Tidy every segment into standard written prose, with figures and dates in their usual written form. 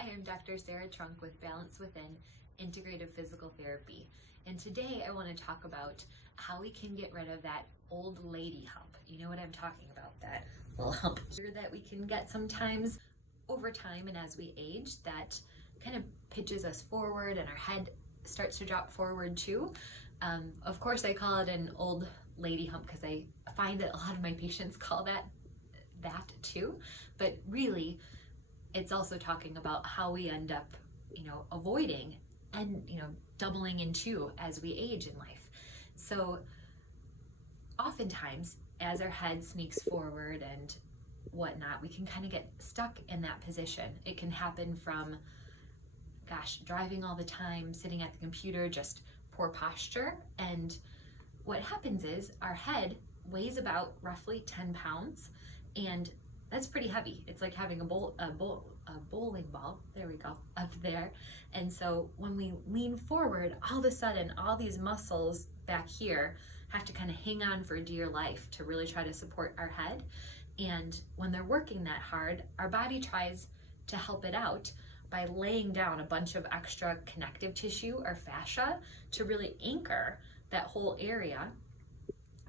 Hi, I'm Dr. Sarah Trunk with Balance Within Integrative Physical Therapy. And today I want to talk about how we can get rid of that old lady hump. You know what I'm talking about, that little hump that we can get sometimes over time and as we age that kind of pitches us forward and our head starts to drop forward too. Of course, I call it an old lady hump because I find that a lot of my patients call that too, but really it's also talking about how we end up, avoiding and, doubling in two as we age in life. So oftentimes as our head sneaks forward and whatnot, we can kind of get stuck in that position. It can happen from, driving all the time, sitting at the computer, just poor posture. And what happens is our head weighs about roughly 10 pounds, and that's pretty heavy. It's like having a bowling ball, there we go, up there. And so when we lean forward, all of a sudden, all these muscles back here have to kind of hang on for dear life to really try to support our head. And when they're working that hard, our body tries to help it out by laying down a bunch of extra connective tissue or fascia to really anchor that whole area.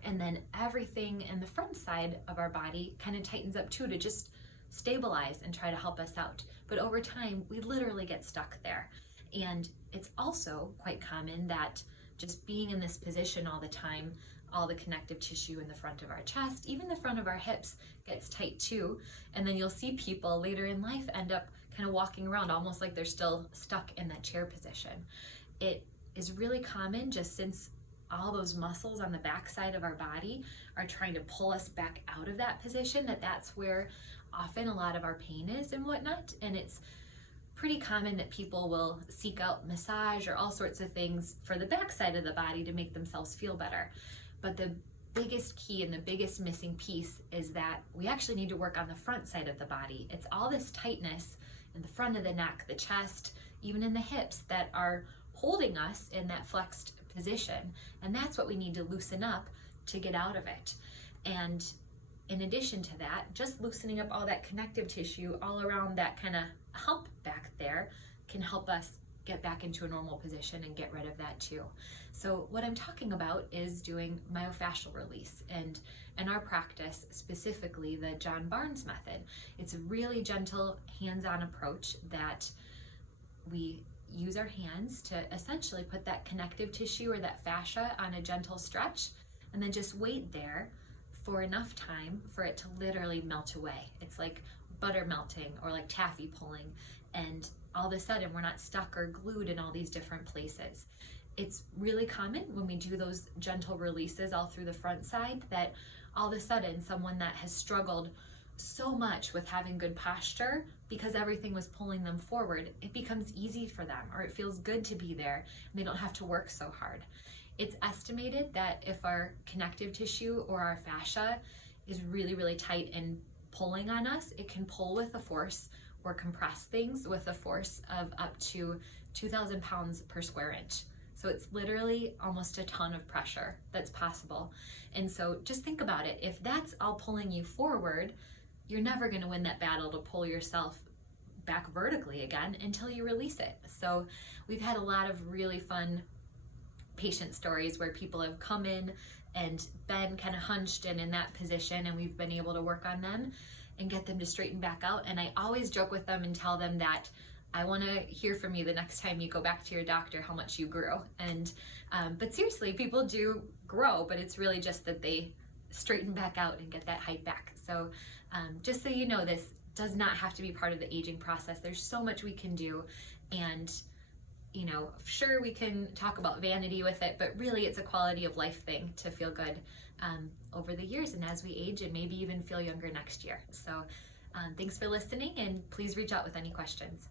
And then everything in the front side of our body kind of tightens up too to just stabilize and try to help us out. But over time, we literally get stuck there. And it's also quite common that just being in this position all the time, all the connective tissue in the front of our chest, even the front of our hips gets tight too. And then you'll see people later in life end up kind of walking around almost like they're still stuck in that chair position. It is really common just since all those muscles on the back side of our body are trying to pull us back out of that position, that's where often a lot of our pain is and whatnot. And it's pretty common that people will seek out massage or all sorts of things for the back side of the body to make themselves feel better. But the biggest key and the biggest missing piece is that we actually need to work on the front side of the body. It's all this tightness in the front of the neck, the chest, even in the hips that are holding us in that flexed position. And that's what we need to loosen up to get out of it. And in addition to that, just loosening up all that connective tissue all around that kind of hump back there can help us get back into a normal position and get rid of that too. So what I'm talking about is doing myofascial release, and in our practice, specifically the John Barnes method. It's a really gentle hands-on approach that we use our hands to essentially put that connective tissue or that fascia on a gentle stretch and then just wait there for enough time for it to literally melt away. It's like butter melting or like taffy pulling, and all of a sudden we're not stuck or glued in all these different places. It's really common when we do those gentle releases all through the front side that all of a sudden someone that has struggled so much with having good posture because everything was pulling them forward, it becomes easy for them, or it feels good to be there and they don't have to work so hard. It's estimated that if our connective tissue or our fascia is really, really tight and pulling on us, it can pull with a force or compress things with a force of up to 2,000 pounds per square inch. So it's literally almost a ton of pressure that's possible. And so just think about it. If that's all pulling you forward, you're never going to win that battle to pull yourself back vertically again until you release it. So we've had a lot of really fun patient stories where people have come in and been kind of hunched and in that position, and we've been able to work on them and get them to straighten back out. And I always joke with them and tell them that I want to hear from you the next time you go back to your doctor how much you grew. And but seriously, people do grow, but it's really just that they straighten back out and get that height back. So just so you know, this does not have to be part of the aging process. There's so much we can do, and sure, we can talk about vanity with it, but really it's a quality of life thing to feel good over the years and as we age, and maybe even feel younger next year. So thanks for listening, and please reach out with any questions.